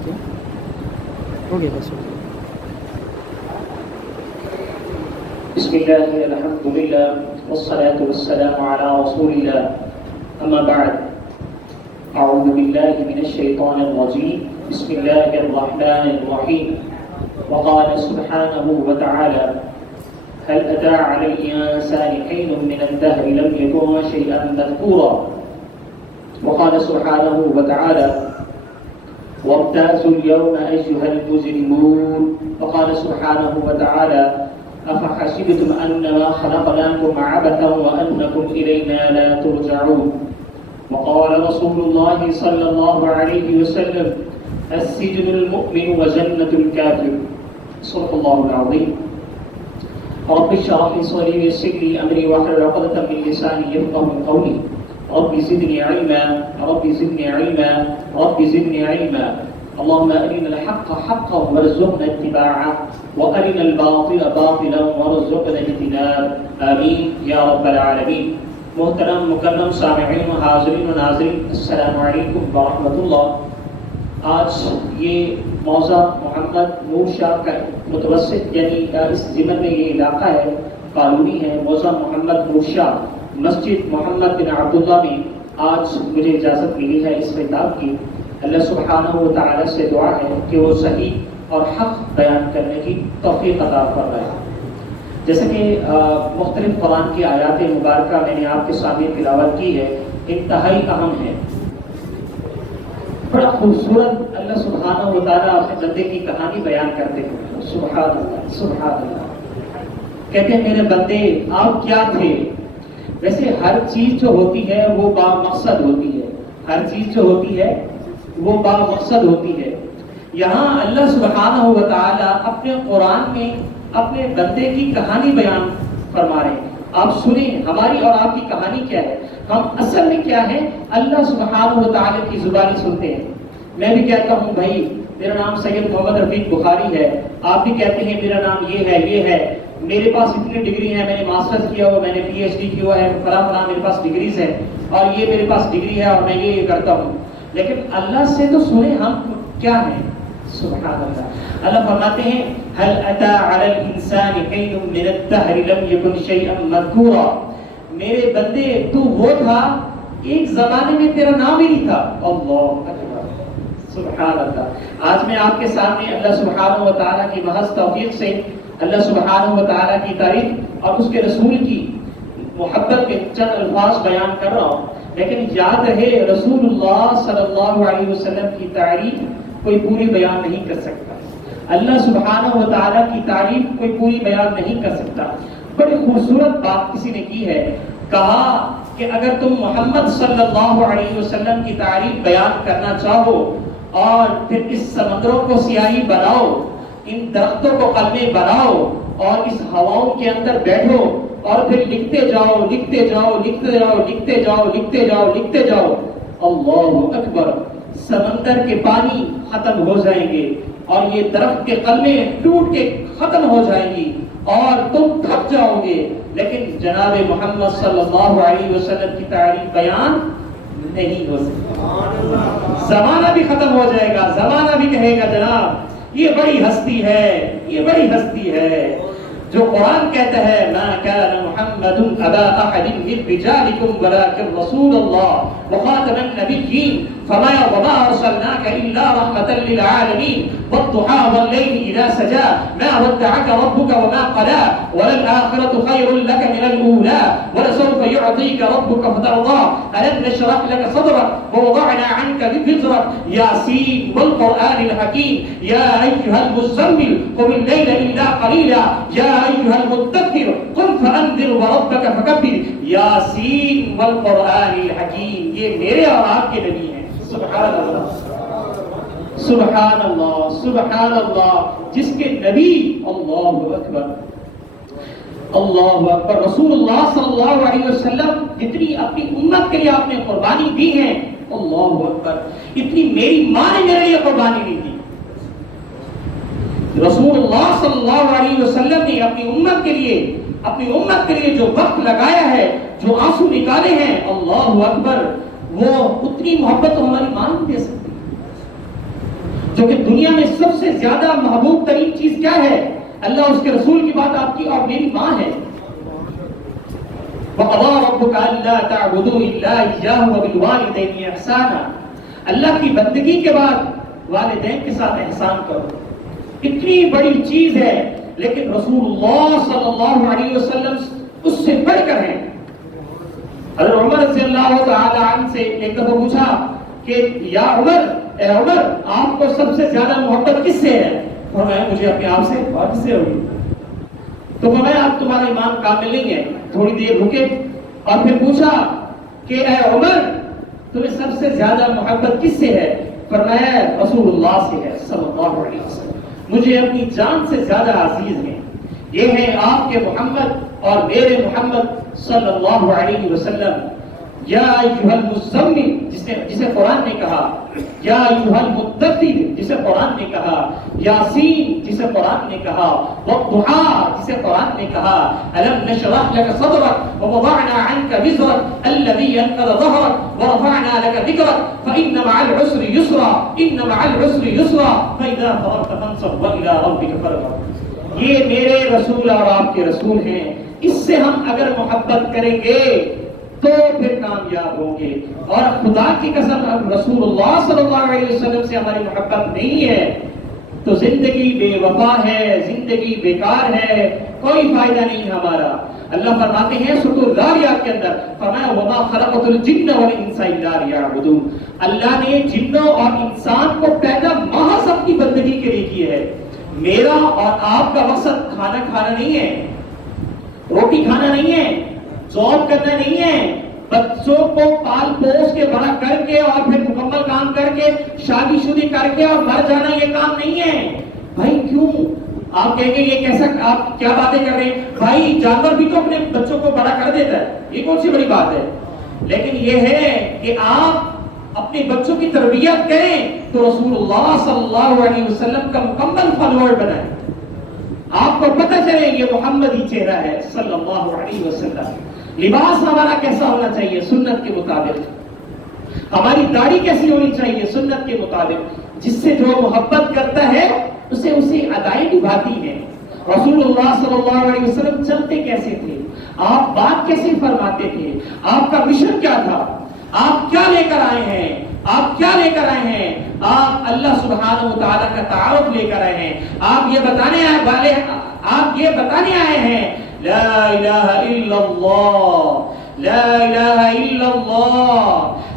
آغاز کیا ہو گیا بس. بسم الله الحمد لله والصلاة والسلام على رسول الله أما بعد أعوذ بالله من الشيطان الرجيم بسم الله الرحمن الرحيم وقال سبحانه وتعالى هل أتى على الإنسان حين من الدهر لم يكن شيئا مذكورا وقال سبحانه وتعالى وابتأسوا اليوم أيها المجرمون وقال سبحانه وتعالى أفحسبتم أنما خلقناكم عبثا وأنكم إلينا لا ترجعون وقال رسول الله صلى الله عليه وسلم السجن المؤمن وجنة الكافر صدق الله العظيم. رب اشرح لي صدري ويسر لي أمري واحلل عقدة من لساني يفقهوا قولي رب زدني علما رب زدني علما رب زدني علما اللهم أرنا الحق حقا وارزقنا اتباعه وأرنا الباطل باطلا وارزقنا اجتنابه آمين يا رب العالمين. محترم مکرم سامعین و حاضرین و ناظرین السلام علیکم ورحمۃ اللہ. آج یہ موضع محمد نور شاہ کا متوسط یعنی اس ضمن میں یہ علاقہ ہے قانونی ہے. موضع محمد نور شاہ مسجد محمد بن عبداللہ میں آج مجھے اجازت ملی ہے اس خطاب کی. اللہ سبحانہ و تعالی سے دعا ہے کہ وہ صحیح اور حق بیان کرنے کی توفیق عطا فرمائے. جیسے کہ مختلف قرآن کی آیات مبارکہ میں نے آپ کے سامنے تلاوت کی ہے, انتہائی اہم ہے. بڑا خوبصورت اللہ سبحانہ و تعالیٰ اپنے بندے کی کہانی بیان کرتے ہیں. سبحان اللہ سبحان اللہ. کہتے ہیں میرے بندے آپ کیا تھے. ویسے ہر چیز جو ہوتی ہے وہ با مقصد ہوتی ہے. ہر چیز جو ہوتی ہے وہ با مقصد ہوتی ہے. یہاں اللہ سبحانہ و تعالیٰ اپنے قرآن میں اپنے بندے کی کہانی بیان فرما رہے ہیں. آپ سنیں ہماری اور آپ کی کہانی کیا ہے. ہم اصل میں کیا ہے اللہ سبحانہ و تعالیٰ کی زبانی سنتے ہیں. میں بھی کہتا ہوں بھائی میرا نام سید محمد رفیق بخاری ہے, آپ بھی کہتے ہیں میرا نام یہ ہے, میرے پاس اتنی ڈگری ہے, میں نے ماسٹرز کیا ہوا, میں نے پی ایچ ڈی کیا ہوا ہے, فلاں فلاں میرے پاس ڈگریز ہے, اور یہ میرے پاس ڈگری ہے اور میں یہ کرتا ہوں. لیکن اللہ سے تو سنیں ہم کیا ہیں. سبحان اللہ. اللہ فرماتے ہیں هل اتى على الانسان حين من الدهر لم يكن شيئا مذكورا. میرے بندے تو وہ تھا ایک زمانے میں تیرا نام ہی نہیں تھا. اللہ اکبر سبحان اللہ. آج میں آپ کے سامنے اللہ سبحانہ و تعالیٰ کی محض توفیق سے اللہ سبحانہ و تعالیٰ کی تعریف اور اس کے رسول کی محبت کے چند الفاظ بیان کر رہا ہوں. لیکن یاد رہے رسول اللہ صلی اللہ علیہ وسلم کی تعریف کوئی پوری بیان نہیں کر سکتا. اللہ سبحانہ و تعالیٰ کی تعریف کوئی پوری بیان نہیں کر سکتا. بڑی خوبصورت بات کسی نے کی ہے, کہا کہ اگر تم محمد صلی اللہ علیہ وسلم کی تعریف بیان کرنا چاہو اور پھر اس سمندروں کو سیاہی بناؤ, ان درختوں کو قلمیں بناؤ اور اس ہواؤں کے اندر بیٹھو اور پھر لکھتے جاؤ لکھتے جاؤ لکھتے جاؤ لکھتے جاؤ لکھتے جاؤ لکھتے جاؤ, اللہ اکبر, سمندر کے پانی ختم ہو جائیں گے اور یہ درخت کے قلمیں ٹوٹ کے ختم ہو جائیں گی اور تم تھک جاؤ گے. لیکن جناب محمد صلی اللہ علیہ وسلم کی تعریف بیان نہیں ہو سکتی. زمانہ بھی ختم ہو جائے گا, زمانہ بھی کہے گا جناب یہ بڑی ہستی ہے, یہ بڑی ہستی ہے. جو قرآن کہتا ہے ما كان محمد ابا احد من رجالكم ولكن رسول الله وخاتم النبيين وما ارسلناك الا رحمة للعالمين والضحى والليل اذا سجى ما ودعك ربك وما قلى وللآخرة خير لك من الأولى ولسوف يعطيك ربك فترضى ألم نشرح لك صدرك ووضعنا عنك وزرك ياسين والقرآن الحكيم يا أيها المزمل قم الليل إلا قليلا يا أيها المدثر قم فأنذر وربك فكبر ياسين والقرآن الحكيم. یہ میرے اور آپ کے نبی ہیں. سبحان اللہ سبحان اللہ سبحان اللہ. جس کے نبی اللہ اکبر اللہ اکبر رسول اللہ صلی اللہ علیہ وسلم جتنی اپنی امت کے لیے آپ نے قربانی دی ہے, اللہ اکبر, اتنی میری ماں نے میرے لیے قربانی نہیں دی. رسول اللہ صلی اللہ علیہ وسلم نے اپنی امت کے لیے جو وقت لگایا ہے, جو آنسو نکالے ہیں, اللہ اکبر, وہ اتنی محبت تو ہماری ماں نہیں دے سکتی. جو کہ دنیا میں سب سے زیادہ محبوب ترین چیز کیا ہے؟ اللہ اس کے رسول کی بات آپ کی اور میری ماں ہے. وَقَضَىٰ رَبُّكَ أَلَّا تَعْبُدُوا إِلَّا إِيَّاهُ وَبِالْوَالِدَيْنِ إِحْسَانًا. اللہ کی بندگی کے بعد والدین کے ساتھ احسان کرو. اتنی بڑی چیز ہے لیکن رسول اللہ صلی اللہ علیہ وسلم اس سے بڑھ کر ہیں. حضرت عمر رضی اللہ تعالی عنہ سے ایک دفعہ پوچھا کہ یا عمر، اے عمر، آپ کو سب سے زیادہ محبت کس سے ہے؟ فرمایا مجھے اپنے آپ سے. اور کس سے ہوگی؟ تو فرمایا اب تمہارا ایمان کامل نہیں ہے. تھوڑی دیر رکے اور پھر پوچھا کہ اے عمر، تمہیں سب سے زیادہ محبت کس سے ہے؟ فرمایا رسول اللہ سے ہے صلی اللہ علیہ وسلم. مجھے اپنی جان سے زیادہ عزیز ہیں. یہ ہیں آپ کے محمد اور میرے محمد صلی اللہ علیہ وسلم. یا ایھا المزمل جسے قرآن نے کہا، یا ایھا المدثر جسے قرآن نے کہا، یاسین جسے قرآن نے کہا، والضحیٰ جسے قرآن نے کہا، الم نشرح لك صدرك ووضعنا عنك وزرك الذي انقض ظهرك ورفعنا لك ذكرك فإن مع العسر يسرا إن مع العسر يسرا فإذا فرغت فانصب وإلى ربك فارغب. یہ میرے رسول اور آپ کے رسول ہیں. اس سے ہم اگر محبت کریں گے تو پھر کامیاب ہوں گے. اور خدا کی قسم رسول اللہ صلی اللہ علیہ وسلم سے ہماری محبت نہیں ہے تو زندگی بے وفا ہے، زندگی بیکار ہے، کوئی فائدہ نہیں ہمارا. اللہ فرماتے ہیں سورۃ الذاریات کے اندر، فرمایا وما خلقت الجن والانس الا ليعبدون. اللہ نے جنوں اور انسان کو پیدا محض اپنی بندگی کے لیے کی ہے. میرا اور آپ کا مقصد کھانا کھانا نہیں ہے، روٹی کھانا نہیں ہے، جاب کرنا نہیں ہے، بچوں کو پال پوس کے بڑا کر کے اور پھر مکمل کام کر کے شادی شدی کر کے اور مر جانا یہ کام نہیں ہے. بھائی کیوں آپ کہیں گے یہ کیسا، آپ کیا باتیں کر رہے ہیں؟ بھائی جانور بھی تو اپنے بچوں کو بڑا کر دیتا ہے، یہ کون سی بڑی بات ہے؟ لیکن یہ ہے کہ آپ اپنے بچوں کی تربیت کریں تو رسول اللہ صلی اللہ علیہ وسلم کا مکمل فالوور بنائیں. آپ کو پتہ چلے یہ محمد ہی چہرہ ہے صلی اللہ علیہ وسلم. لباس ہمارا کیسا ہونا چاہیے؟ سنت کے مطابق. ہماری داڑھی کیسی ہونی چاہیے؟ سنت کے مطابق. جس سے جو محبت کرتا ہے اسے ادائی نبھاتی ہے. رسول اللہ صلی اللہ علیہ وسلم چلتے کیسے تھے؟ آپ بات کیسے فرماتے تھے؟ آپ کا مشن کیا تھا؟ آپ کیا لے کر آئے ہیں؟ آپ کیا لے کر آئے ہیں؟ آپ اللہ سبحانہ و تعالیٰ کا تعارف لے کر آئے ہیں. آپ یہ بتانے آئے ہیں لا الہ الا اللہ، لا الہ الا اللہ،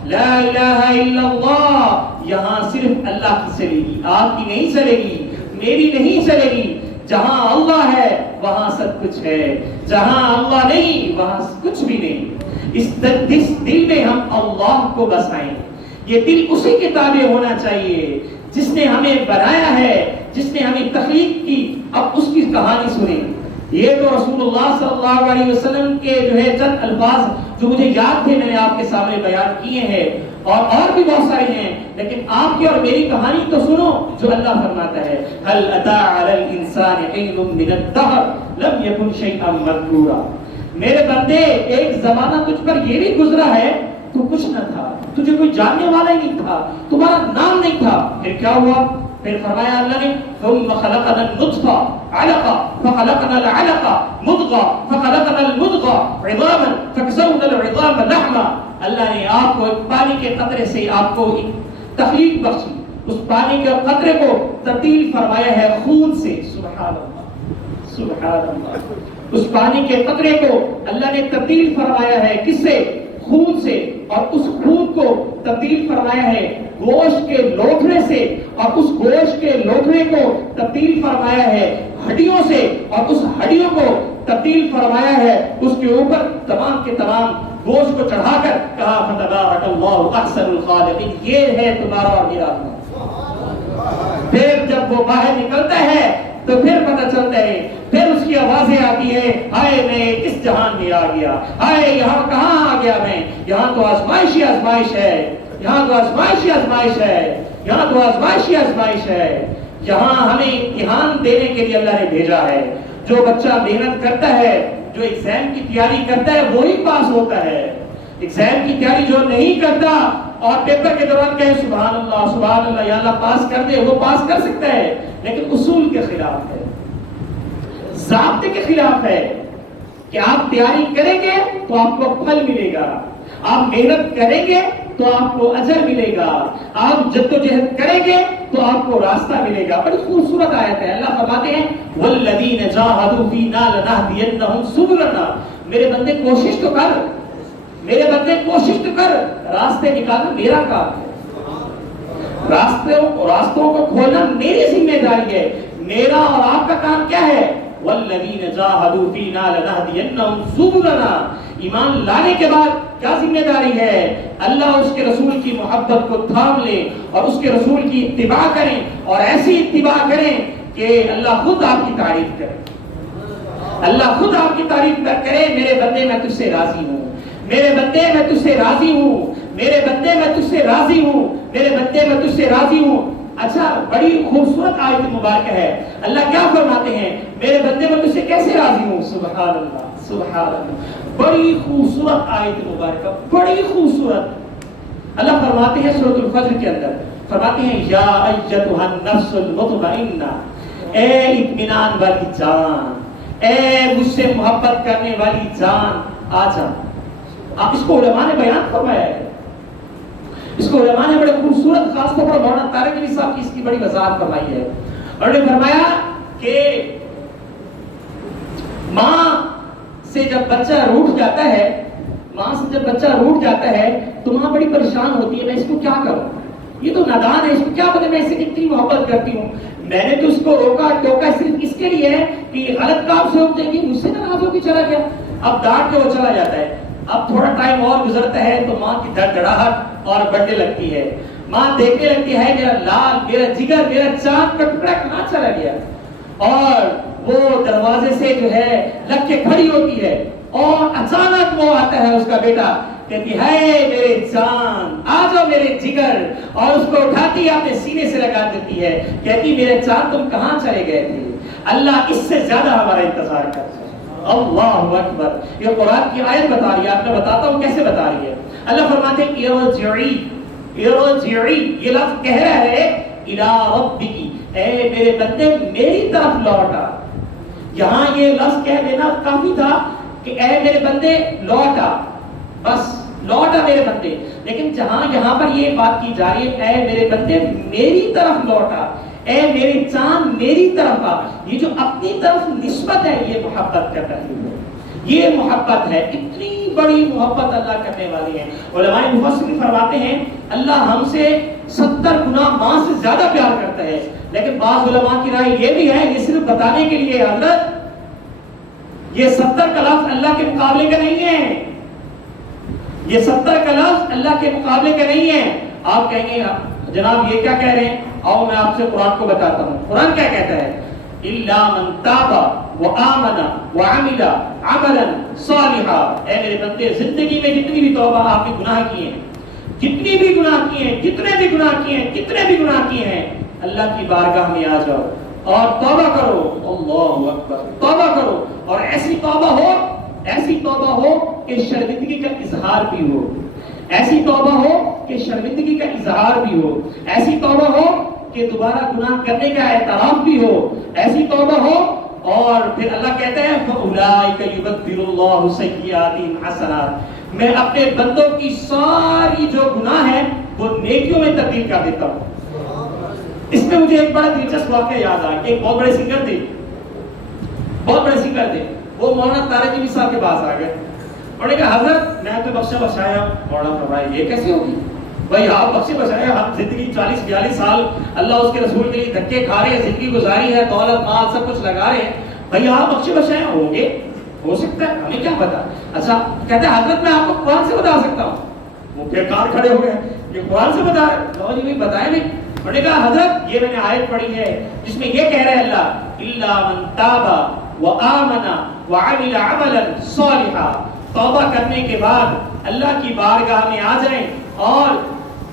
لا الہ الا اللہ. یہاں صرف اللہ کی چلے گی، آپ کی نہیں چلے گی، میری نہیں چلے گی. جہاں اللہ ہے وہاں سب کچھ ہے، جہاں اللہ نہیں وہاں کچھ بھی نہیں. اس دل میں ہم اللہ کو بسائیں. یہ دل اسی کے تابع ہونا چاہیے جس نے ہمیں بنایا ہے، جس نے ہمیں تخلیق کی. اب اس کی کہانی سنیں. یہ تو رسول اللہ صلی اللہ علیہ وسلم کے جو ہے چند الفاظ جو مجھے یاد تھے میں نے آپ کے سامنے بیان کیے ہیں، اور بھی بہت سارے ہیں. لیکن آپ کی اور میری کہانی تو سنو جو اللہ فرماتا ہے هل اتى على الانسان حين من الدهر لم يكن شيئا مذكورا. میرے بندے ایک زمانہ تجھ پر یہ بھی گزرا ہے تو کچھ نہ تھا، تجھے کوئی جاننے والا ہی نہیں تھا، تمہارا نام نہیں تھا. پھر کیا ہوا؟ پھر فرمایا اللہ نے ثم خلقنا النطفة علقة فخلقنا العلقة مضغة فخلقنا المضغة عظاما فكسونا العظام لحما. اللہ نے آپ کو ایک پانی کے قطرے سے آپ کو ایک تخلیق بخشی، اس پانی کے قطرے کو تبدیل فرمایا ہے خون سے. سبحان اللہ، سبحان اللہ. اس پانی کے قطرے کو اللہ نے تبدیل فرمایا ہے کس سے؟ خون سے. اور اس خون کو تبدیل فرمایا ہے گوشت کے لوتھڑے سے، اور اس گوشت کے لوتھڑے کو تبدیل فرمایا ہے ہڈیوں سے، اور اس ہڈیوں کو تبدیل فرمایا ہے اس کے اوپر تمام کے تمام گوشت کو چڑھا کر کہا فتبارک اللہ احسن الخالقین. یہ ہے تمہارا اور میرا. پھر جب وہ باہر نکلتا ہے تو پھر پتہ چلتا ہے، پھر اس کی آوازیں آتی ہے ہائے میں کس جہان میں آ گیا، ہائے یہاں کہاں آ گیا میں. یہاں تو آزمائش ہی آزمائش ہے، یہاں تو آزمائش ہی آزمائش ہے، یہاں تو آزمائش ہی آزمائش ہے. یہاں ہمیں امتحان دینے کے لیے اللہ نے بھیجا ہے. جو بچہ محنت کرتا ہے، جو ایگزام کی تیاری کرتا ہے وہی پاس ہوتا ہے. ایگزام کی تیاری جو نہیں کرتا اور پیپر کے دوران کہے سبحان اللہ یا اللہ پاس کر دے، وہ پاس کر سکتا ہے، لیکن اصول کے خلاف ہے، ضابطے کے خلاف ہے کہ آپ تیاری کریں گے تو آپ کو پھل ملے گا، آپ محنت کریں گے تو آپ کو اجر ملے گا، آپ جدوجہد کریں گے تو آپ کو راستہ ملے گا۔ بڑی خوبصورت آیت ہے، اللہ فرماتے ہیں والذین جاہدوا فینا لنہدینہم سبلنا، میرے بندے کوشش تو کر، میرے بندے کوشش تو کر، راستے نکالنا میرا کام ہے، راستوں کو کھولنا میری ذمہ داری ہے، میرا اور آپ کا کام کیا ہے؟ والذین جاہدوا فینا لنہدینہم سبلنا، ایمان لانے کے بعد کیا ذمہ داری ہے؟ اللہ اس کے رسول کی محبت کو تھام لے اور اس کے رسول کی اتباع کریں، اور ایسی اتباع کریں کہ اللہ خود آپ کی تعریف کرے، اللہ خود آپ کی تعریف کرے، میرے بندے میں تجھ سے راضی ہوں، میرے بندے میں تجھ سے راضی ہوں، میرے بندے میں تجھ سے راضی ہوں، میرے بندے میں تجھ سے راضی ہوں۔ اچھا، بڑی خوبصورت آیت مبارکہ ہے، اللہ کیا فرماتے ہیں؟ میرے بندے میں تجھ سے کیسے راضی ہوں؟ سبحان اللہ، سبحان اللہ، بڑی خوبصورت آیت مبارکہ، بڑی خوبصورت۔ اللہ فرماتے ہیں سورۃ الفجر کے اندر، فرماتے ہیں یا ایتھا النفس المطمئنہ، اے اطمینان والی جان، اے مجھ سے محبت کرنے والی جان، آ جا۔ آپ اس کو علماء نے بیان فرمایا ہے، اس کو علماء نے بڑے خوبصورت، خاص طور پر مولانا طارق علی صاحب کی اس کی بڑی وضاحت فرمائی ہے، اور نے فرمایا کہ ماں سے جب بچہ روٹھ جاتا ہے، ماں سے جب بچہ روٹھ جاتا ہے تو ماں بڑی پریشان ہوتی ہے، میں اس کو کیا کروں، یہ تو نادان ہے، اس کو کیا پتہ میں اس سے کتنی محبت کرتی ہوں، میں نے تو اس کو روکا ٹوکا صرف اس کے لیے ہے کہ غلط کام سے ہو جائے گی، مجھ سے ناراض ہو کے چلا گیا، اب ڈانٹ کے وہ چلا جاتا ہے، اب تھوڑا ٹائم اور گزرتا ہے تو ماں کی دھڑدھڑاہٹ اور بڑھنے لگتی ہے، ماں دیکھنے لگتی ہے میرا لال، میرا جگر، میرا چاند کا ٹکڑا کہاں چلا گیا، اور وہ دروازے سے جو ہے لگ کے کھڑی ہوتی ہے، اور اچانک وہ آتا ہے اس کا بیٹا، کہتی ہے میرے چاند آ جاؤ میرے جگر، اور اس کو اٹھاتی ہے اپنے سینے سے لگا دیتی ہے، کہتی میرے چاند تم کہاں چلے گئے تھے، اللہ اس سے زیادہ ہمارا انتظار کرتا ہے۔ اللہ اکبر، یہ قرآن کی آیت بتا رہی ہے، آپ میں بتاتا ہوں کیسے بتا رہی ہے۔ اللہ فرماتے ہیں ارجعی، ارجعی، یہ لفظ کہہ رہا ہے الی ربک، اے میرے بندے میری طرف لوٹا، یہاں یہ لفظ کہہ دینا کافی تھا کہ اے میرے بندے لوٹا، بس لوٹا میرے بندے، لیکن جہاں یہاں پر یہ بات کی جا رہی ہے اے میرے بندے میری طرف لوٹا، اے میری چاند میری طرف آ، یہ جو اپنی طرف نسبت ہے یہ محبت کا تحریر ہے، یہ محبت ہے، اتنی بڑی محبت اللہ کرنے والی ہے۔ علماء مفسرین فرماتے ہیں اللہ ہم سے 70 گنا ماں سے زیادہ پیار کرتا ہے، لیکن بعض علماء کی رائے یہ بھی ہے یہ صرف بتانے کے لیے حضرت یہ 70 کا لفظ اللہ کے مقابلے کا نہیں ہے، یہ 70 کا لفظ اللہ کے مقابلے کا نہیں ہے۔ آپ کہیں گے جناب یہ کیا کہہ رہے ہیں، آؤ میں آپ سے قرآن کو بتاتا ہوں، قرآن کیا کہتا ہے، الا من تاب وآمن وعمل عملا صالحا، اے میرے بندے زندگی میں جتنی بھی توبہ آپ نے گناہ کیے ہیں، جتنی بھی گناہ کیے ہیں، جتنے بھی گناہ کیے ہیں، کتنے بھی گناہ کیے ہیں، اللہ کی بارگاہ میں آ جاؤ اور توبہ کرو، اللہ اکبر، توبہ کرو، اور ایسی توبہ ہو، ایسی توبہ ہو کہ شرمندگی کا اظہار بھی ہو، ایسی توبہ ہو کہ شرمندگی کا اظہار بھی ہو، ایسی توبہ ہو کہ دوبارہ گناہ کرنے کا اعتراف بھی ہو، ایسی توبہ ہو، اور پھر اللہ کہتا ہے فَأُولَٰئِكَ يُبَدِّلُ اللَّهُ سَيِّئَاتِهِمْ حَسَنَاتٍ، میں اپنے بندوں کی ساری جو گناہ ہے وہ نیکیوں میں تبدیل کر دیتا ہوں۔ اس میں مجھے ایک بڑا دلچسپ واقعہ یاد آیا، ایک بہت بڑے سنگر تھے، بہت بڑے سنگر تھے، وہ مولانا طارق علی صاحب کے پاس آ گئے، انہوں نے کہا حضرت میں تو بخشا بخشایا، مولانا فرمایا یہ کیسے ہوگی بھائی، آپ بخشے بخشائے، ہم زندگی 40-42 سال اللہ اس کے رسول کے لیے دھکے کھا رہے ہیں، زندگی گزاری ہے، دولت مال سب کچھ لگا رہے ہیں، بھائی آپ بخشے بخشائے ہوں گے، ہو سکتا ہے، ہمیں کیا پتا۔ اچھا کہتے ہیں حضرت میں آپ کو قرآن سے بتا سکتا ہوں، وہ بیکار کھڑے ہو گئے، یہ قرآن سے بتا رہے، لو جی بتائیں نہیں، انہوں نے کہا حضرت یہ میں نے آیت پڑھی ہے جس میں یہ کہہ رہے ہیں اللہ الا من تاب وآمن وعمل عملا صالحا، توبہ کرنے کے بعد اللہ کی بارگاہ میں آ جائیں، اور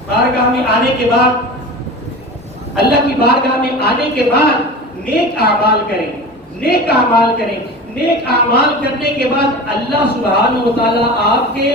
بارگاہ میں آنے کے بعد اللہ کی بارگاہ میں آنے کے بعد نیک اعمال کریں، نیک اعمال کریں، نیک اعمال کرنے کے بعد اللہ سبحانہ و تعالیٰ آپ کے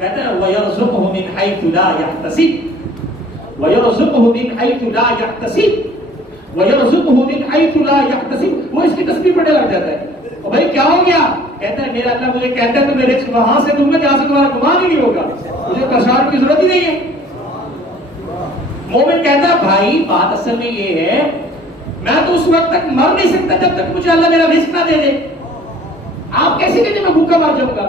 کہتا ہے وَيَرْزُقْهُ مِنْ حَيْثُ لَا يَحْتَسِبُ وَيَرْزُقْهُ مِنْ حَيْثُ لَا يَحْتَسِبُ وَيَرْزُقْهُ مِنْ حَيْثُ لَا يَحْتَسِبُ. وہ اس کی تسبیح پڑھنے لگ جاتا ہے. اور بھائی کیا ہو گیا؟ کہتا ہے میرا اللہ مجھے کہتا ہے تو میں رزق وہاں سے دوں گا جہاں سے تمہارا گمان ہی نہیں ہوگا, مجھے پریشان کی ضرورت ہی نہیں ہے. مومن کہتا ہے بھائی بات اصل میں یہ ہے میں تو اس وقت تک مر نہیں سکتا جب تک مجھے اللہ میرا رزق نہ دے دے. آپ کیسے کہتے ہیں میں بھوکا مر جاؤں گا؟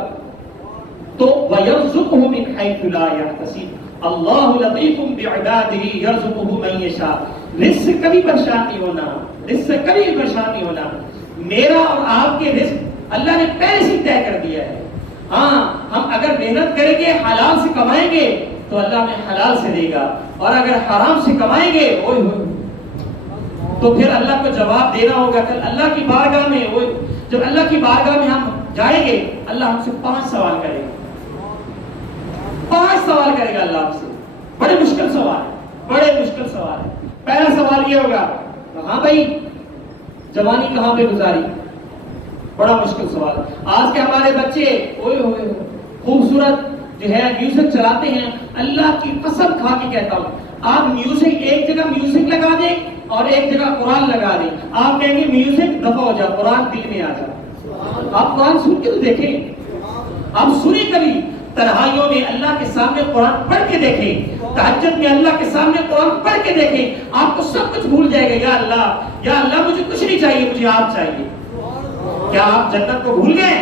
تو وَيَرْزُقْهُ مِنْ حَيْثُ لَا يَحْتَسِبُ اللَّهُ لَطِيفٌ بِعِبَادِهِ يَرْزُقُهُ مَن يَشَاءُ. رزق سے کبھی پریشان نہیں ہونا, رزق سے کبھی پریشان نہیں ہونا. میرا اور آپ کے رزق اللہ نے پہلے سے طے کر دیا ہے. ہاں ہم اگر محنت کریں گے حلال سے کمائیں گے تو اللہ ہمیں حلال سے دے گا, اور اگر حرام سے کمائیں گے تو پھر اللہ کو جواب دینا ہوگا. کل اللہ کی بارگاہ میں جب اللہ کی بارگاہ میں ہم جائیں گے اللہ ہم سے 5 سوال کرے گا. 5 سوال کرے گا اللہ آپ سے. بڑے مشکل سوال ہے, بڑے مشکل سوال ہے. پہلا سوال یہ ہوگا ہاں بھائی جوانی کہاں پہ گزاری, بڑا مشکل سوال. آج کے ہمارے بچے خوبصورت جو ہے میوزک چلاتے ہیں, اللہ کی قسم کھا کے کہتا ہوں آپ میوزک ایک جگہ میوزک لگا دیں اور ایک جگہ قرآن لگا دیں, آپ کہیں گے میوزک دفع ہو جا قرآن دل میں آ جا. آپ قرآن سن کے تو دیکھیں, آپ سنیں کبھی تنہائیوں میں اللہ کے سامنے قرآن پڑھ کے دیکھیں, تہجد میں اللہ کے سامنے قرآن پڑھ کے دیکھیں, آپ کو سب کچھ بھول جائے گا. یا اللہ مجھے کچھ نہیں چاہیے, مجھے آپ چاہیے. کیا آپ جنت کو بھول گئے؟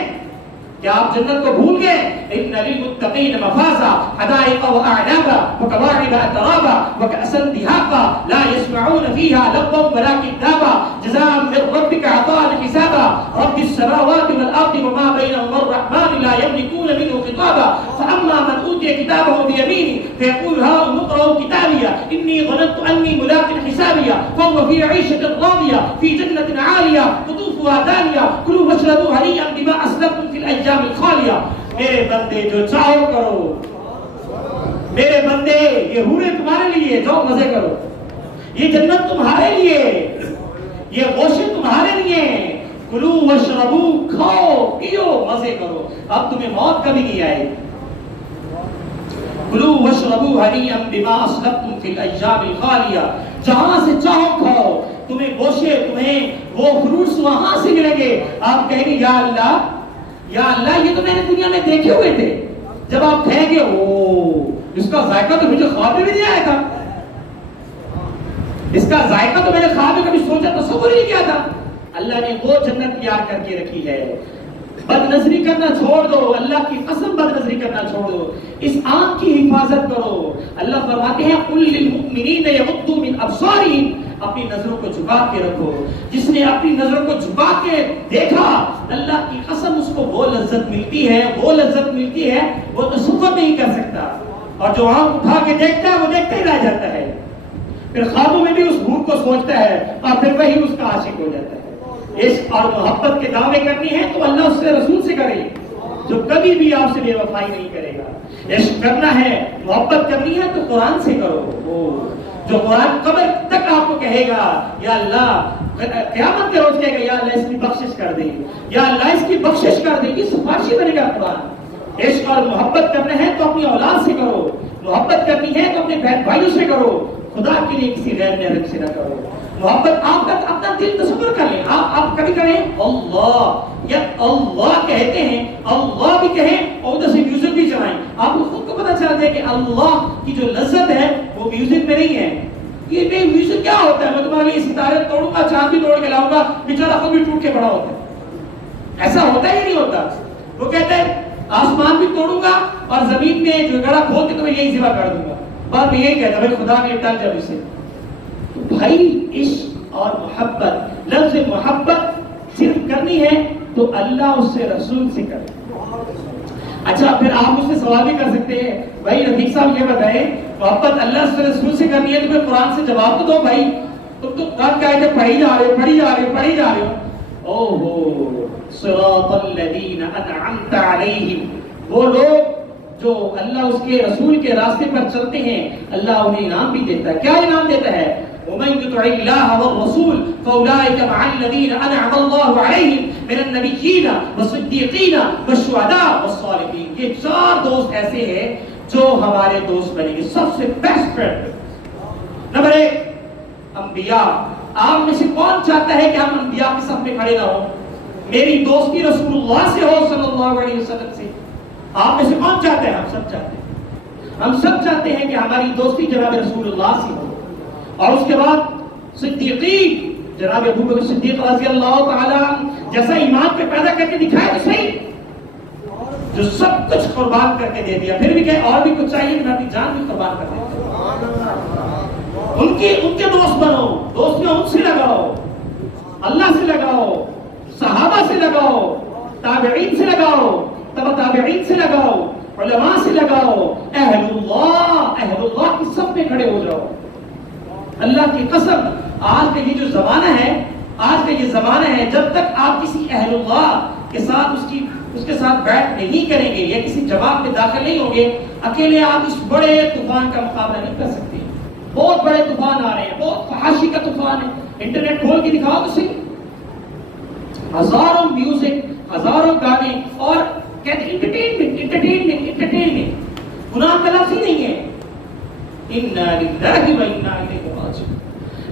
کیا آپ جنت کو بھول گئے؟ ان للمتقین مفازا حدائق واعنابا وكواعب اترابا وكأسا دهاقا لا يسمعون فيها لغوا ولا كذابا جزاء من ربك عطاء حسابا رب السماوات والارض وما بينهما الرحمن لا يملكون منه خطابا فاما من اوتي كتابه بيمينه فيقول هاؤم اقرءوا كتابيه اني ظننت اني ملاق حسابيه فهو في عيشه راضيه في جنه عاليه قطوفها دانيه كلوا واشربوا هنيئا بما اسلفتم في الايام الخالیہ. میرے بندے جو چاہو کرو, میرے بندے یہ حوریں تمہارے لیے, جاؤ مزے کرو. یہ جنت تمہارے لیے, یہ گوشے تمہارے لیے. کلو وشربو, کھاؤ پیو مزے کرو, اب تمہیں موت کبھی نہیں آئے. کلو وشربو ہنیئا بما اسلفتم فی الایام الخالیہ. جہاں سے چاہو کھاؤ, تمہیں گوشے تمہیں وہ فروٹس وہاں سے ملیں گے. آپ کہیں گے یا اللہ یہ تو میں نے دنیا میں دیکھے ہوئے تھے. جب آپ کہیں گے اس کا ذائقہ تو مجھے خواب میں بھی نہیں آیا تھا, اس کا ذائقہ تو میں نے خواب میں کبھی سوچا تصور ہی نہیں کیا تھا. اللہ نے وہ جنت تیار کر کے رکھی ہے. بد نظری کرنا چھوڑ دو, اللہ کی قسم بد نظری کرنا چھوڑ دو, اس آنکھ کی حفاظت کرو. اللہ فرماتے ہیں قل للمؤمنین یغضوا من ابصارہم, اپنی نظروں کو جھکا کے رکھو. جس نے اپنی نظروں کو جھکا کے دیکھا اللہ کی قسم اس کو وہ لذت ملتی ہے, وہ لذت ملتی ہے وہ تصور نہیں کر سکتا. اور جو آنکھ اٹھا کے دیکھتا ہے وہ دیکھتا ہی رہ جاتا ہے, پھر خوابوں میں بھی اس حور کو سوچتا ہے اور پھر وہی اس کا عاشق ہو جاتا ہے. عشق اور محبت کے دعوے کرنی ہے تو اللہ اس سے رسول سے کرے, جو کبھی بھی آپ سے بے وفائی نہیں کرے گا. عشق کرنا ہے, محبت کرنی ہے تو قرآن سے کرو. جو قرآن قبر تک آپ کو کہے گا یا اللہ, قیامت کے روز کہے گا یا اللہ اس کی بخشش کر دے, یا اللہ اس کی بخشش کر دے, یہ سفارشی بنے گا قرآن. عشق اور محبت کرنا ہے تو اپنی اولاد سے کرو, محبت کرنی ہے تو اپنے بہن بھائیوں سے کرو, خدا کے لیے کسی غیر محرم سے نہ کرو. محبت آپ کا اپنا دل تصور کر لیں. آپ کبھی کہیں اللہ یا اللہ کہتے ہیں, اللہ بھی کہیں اور ادھر سے میوزک بھی چلائیں, آپ کو خود کو پتا چل جائے کہ اللہ کی جو لذت ہے وہ میوزک میں نہیں ہے. یہ میوزک کیا ہوتا ہے؟ میں تمہارے لیے ستارے توڑوں گا, چاند بھی توڑ کے لاؤں گا, بیچارہ خود بھی ٹوٹ کے بڑا ہوتا ہے. ایسا ہوتا ہی نہیں ہوتا. وہ کہتے ہیں آسمان بھی توڑوں گا اور زمین میں جو گڑھا کھود کے تمہیں یہی ذبح کر دوں گا. بات میں یہی کہتا ہے خدا کے ٹل جب اسے. بھائی عشق اور محبت, لفظ محبت صرف کرنی ہے تو اللہ اس سے رسول سے کرے. اچھا پھر آپ مجھ سے سوال بھی کر سکتے ہیں بھائی رفیق صاحب یہ بتائیں محبت اللہ سے رسول سے کرنی ہے تو پھر قرآن سے جواب تو دو بھائی. تم تو قرآن کہتے پڑھی جا رہے ہو. اوہو صراط الذین انعمت علیہم, وہ لوگ جو اللہ اس کے رسول کے راستے پر چلتے ہیں اللہ انہیں انعام بھی دیتا ہے. کیا انعام دیتا ہے؟ ومن يطع الله والرسول فاولئك مع الذين انعم الله عليهم من النبيين والصديقين والشهداء والصالحين. یہ 4 دوست ایسے ہیں جو ہمارے دوست بنیں گے. سب سے بیسٹ فرینڈ نمبر 1 انبیاء. آپ میں سے کون چاہتا ہے کہ ہم انبیاء کے صف میں کھڑے نہ ہوں؟ میری دوستی رسول اللہ سے ہو صلی اللہ علیہ وسلم سے. آپ میں سے کون چاہتا ہے؟ ہم سب چاہتے ہیں. ہم سب چاہتے ہیں کہ ہماری دوستی جناب رسول اللہ سے ہو. اور اس کے بعد صدیقین، جناب ابو بکر صدیق رضی اللہ تعالی عنہ جیسا ایمان پہ پیدا کر کے دکھایا تو صحیح، جو سب کچھ قربان کر کے دے دیا. پھر بھی کہ اور بھی کچھ چاہیے کہ میں اپنی جان بھی قربان کر دوں. ان کے دوست بنو، دوستیاں ان سے لگاؤ، اللہ سے لگاؤ، صحابہ سے لگاؤ، تابعین سے لگاؤ، تبع تابعین سے لگاؤ، علماء سے لگاؤ، اہل اللہ کی سب میں کھڑے ہو جاؤ. اللہ کی قسم آج کا یہ جو زمانہ ہے جب تک آپ کسی اہل اللہ کے ساتھ اس کے ساتھ بیٹھ نہیں کریں گے یا کسی جماعت میں داخل نہیں ہوں گے، اکیلے آپ اس بڑے طوفان کا مقابلہ نہیں کر سکتے. بہت بڑے طوفان آ رہے ہیں، بہت فحاشی کا طوفان ہے. انٹرنیٹ کھول کے دکھاؤ تو صحیح، ہزاروں میوزک، ہزاروں گانے، اور کہتے ہیں انٹرٹینمنٹ. گناہ کا لفظ ہی نہیں ہے. انا للہ و انا الیہ راجعون.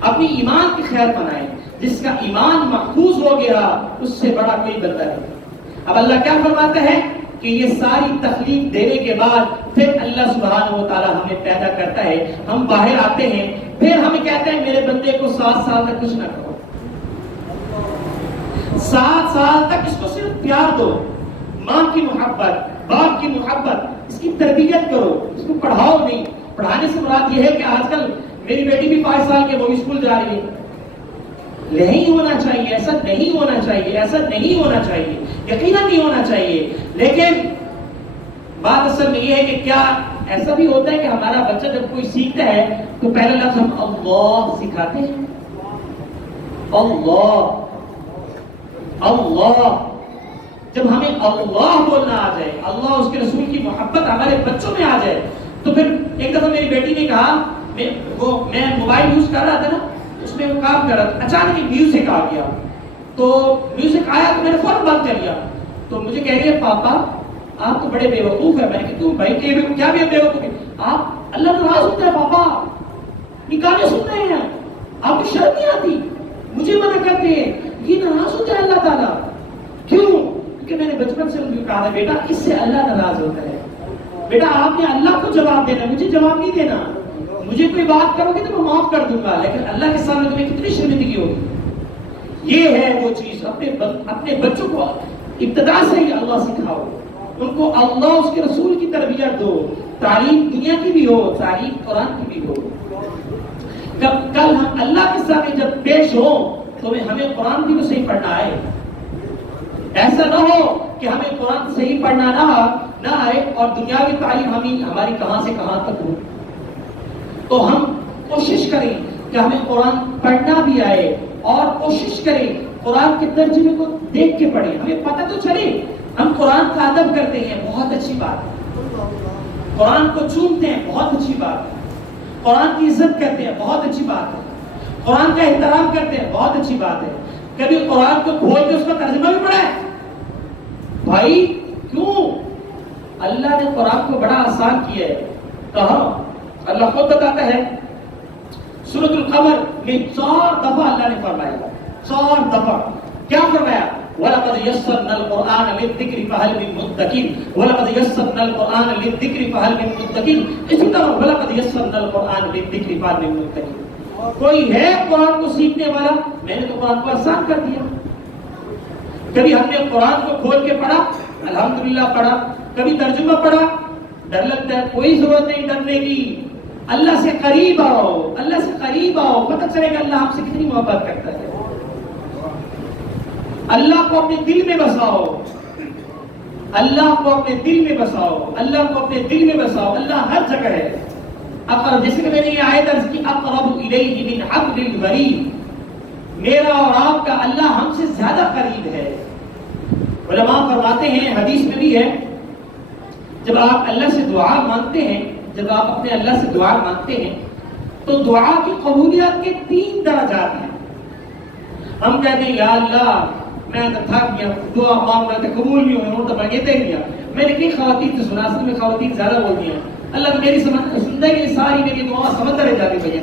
اپنی ایمان کی خیر بنائیں. جس کا ایمان محفوظ ہو گیا اس سے بڑا کوئی بندہ نہیں. اب اللہ کیا فرماتا ہے کہ یہ ساری تخلیق دینے کے بعد پھر اللہ سبحانہ و تعالی ہمیں پیدا کرتا ہے. ہم باہر آتے ہیں، پھر ہمیں کہتا ہے میرے بندے کو 7 سال تک کچھ نہ کرو. 7 سال تک اس کو صرف پیار دو، ماں کی محبت، باپ کی محبت، اس کی تربیت کرو، اس کو پڑھاؤ نہیں. پڑھانے سے مراد یہ ہے کہ آج کل میری بیٹی بھی 5 سال کے وہ بھی اسکول جا رہی ہے. نہیں ہونا چاہیے، ایسا نہیں ہونا چاہیے، ایسا نہیں ہونا چاہیے، یقیناً نہیں ہونا چاہیے. لیکن بات اصل میں یہ ہے کہ کیا ایسا بھی ہوتا ہے کہ ہمارا بچہ جب کوئی سیکھتا ہے تو پہلا لفظ ہم اللہ سکھاتے ہیں. اللہ اللہ. جب ہمیں اللہ بولنا آ جائے، اللہ اس کے رسول کی محبت ہمارے بچوں میں آ جائے، تو پھر ایک دفعہ میری بیٹی نے کہا، میں موبائل یوز کر رہا تھا نا، اس میں وہ کام کر رہا تھا، اچانک میوزک آ گیا. تو میوزک آیا تو میں نے فوراً بند کر لیا. تو مجھے کہہ رہی ہے پاپا آپ تو بڑے بیوقوف ہیں. میں نے کہا تم بھائی کیا بھی بیوقوف ہے؟ آپ اللہ ناراض ہوتا ہے پاپا، یہ گانے سن رہے ہیں، آپ کو شرم نہیں آتی؟ مجھے منع کرتے ہیں، یہ ناراض ہوتا ہے اللہ تعالیٰ. کیوں؟ کیونکہ میں نے بچپن سے ان کو کہا تھا بیٹا اس سے اللہ ناراض ہوتا ہے. بیٹا آپ نے اللہ کو جواب دینا، مجھے جواب نہیں دینا. مجھے کوئی بات کرو گے تو میں معاف کر دوں گا، لیکن اللہ کے سامنے تمہیں کتنی شرمندگی ہوگی. یہ ہے وہ چیز. اپنے بچوں کو ابتدا سے ہی اللہ سکھاؤ، ان کو اللہ اس کے رسول کی تربیت دو. تعلیم دنیا کی بھی ہو، تعلیم قرآن کی بھی ہو. کل ہم اللہ کے سامنے جب پیش ہو تو ہمیں قرآن بھی تو صحیح پڑھنا آئے. ایسا نہ ہو کہ ہمیں قرآن صحیح پڑھنا نہ آئے اور دنیاوی تعلیم ہماری کہاں سے کہاں تک ہو. تو ہم کوشش کریں کہ ہمیں قرآن پڑھنا بھی آئے، اور کوشش کریں قرآن کے ترجمے کو دیکھ کے پڑھیں. ہمیں پتہ تو چلے ہم قرآن کا ادب کرتے ہیں، بہت اچھی بات ہے. قرآن کو چومتے ہیں، بہت اچھی بات ہے. قرآن کی عزت کرتے ہیں، بہت اچھی بات ہے. قرآن کا احترام کرتے ہیں، بہت اچھی بات ہے. کبھی قرآن کو کھول کے اس کا ترجمہ بھی پڑھا ہے؟ بھائی کیوں؟ اللہ نے قرآن کو بڑا آسان کیا ہے. کہاں؟ اللہ خود بتاتا ہے سورۃ القمر میں 4 دفعہ اللہ نے فرمایا، 4 دفعہ کیا فرمایا؟ وَلَقَدْ يَسَّرْنَا الْقُرْآنَ لِلذِّكْرِ فَهَلْ مِن مُدَّكِرٍ وَلَقَدْ يَسَّرْنَا الْقُرْآنَ لِلذِّكْرِ فَهَلْ مِن مُدَّكِرٍ. اسی طرح وَلَقَدْ يَسَّرْنَا الْقُرْآنَ لِلذِّكْرِ فَهَلْ مِن مُدَّكِرٍ. کوئی ہے قرآن کو سیکھنے والا؟ میں نے تو قرآن کو آسان کر دیا. کبھی ہم نے قرآن کو کھول کے پڑھا، الحمدللہ پڑھا. کبھی ترجمہ پڑھا، ڈر لگتا ہے. کوئی ضرورت نہیں ڈرنے کی. اللہ سے قریب آؤ، اللہ سے قریب آؤ، پتہ چلے گا اللہ آپ سے کتنی محبت کرتا ہے. اللہ کو اپنے دل میں بساؤ، اللہ کو اپنے دل میں بساؤ، اللہ کو اپنے دل میں بساؤ. اللہ ہر جگہ ہے. اقرب، جیسے کہ میں نے یہ آیت عرض کی، اقرب الیہ من حبل الورید. میرا اور آپ کا اللہ ہم سے زیادہ قریب ہے. علماء فرماتے ہیں، حدیث میں بھی ہے، جب آپ اللہ سے دعا مانگتے ہیں، جب آپ اپنے اللہ سے دعا مانگتے ہیں تو دعا کی قبولیت کے 3 درجات ہیں. ہم کہتے ہیں یا اللہ میں تو تھک گیا, دعا مانگ رہا تھا قبول نہیں ہوئی, تو میں کہتے ہی نہیں. میں نے کئی خواتین سے سنا, اصل میں خواتین زیادہ بولتی ہیں, اللہ تو میری زندگی ساری میری دعا سمندر جاتی بھائی,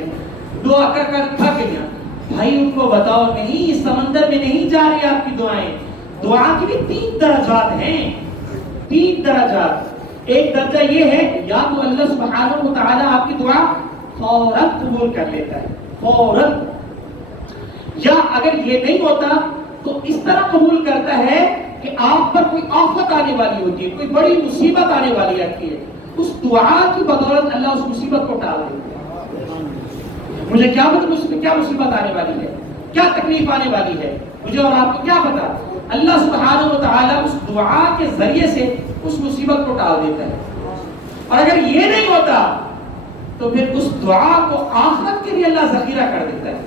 دعا کر کر تھک گیا. بھائی ان کو بتاؤ نہیں, سمندر میں نہیں جا رہی آپ کی دعائیں. دعا کی بھی 3 درجات ہیں, 3 درجات. ایک درجہ یہ ہے یا تو اللہ سبحانہ و تعالی آپ کی دعا فوراً قبول کر لیتا ہے, فوراً. یا اگر یہ نہیں ہوتا تو اس طرح قبول کرتا ہے کہ آپ پر کوئی آفت آنے والی ہوتی ہے, کوئی بڑی مصیبت آنے والی رہتی ہے, اس دعا کی بدولت اللہ اس مصیبت کو ٹال دیتا ہے. مجھے کیا پتہ کیا مصیبت آنے والی ہے, کیا تکلیف آنے والی ہے, مجھے اور آپ کو کیا پتا. اللہ سبحانہ و تعالیٰ اس دعا کے ذریعے سے اس مصیبت کو ٹال دیتا ہے. اور اگر یہ نہیں ہوتا تو پھر اس دعا کو آخرت کے لیے اللہ ذخیرہ کر دیتا ہے.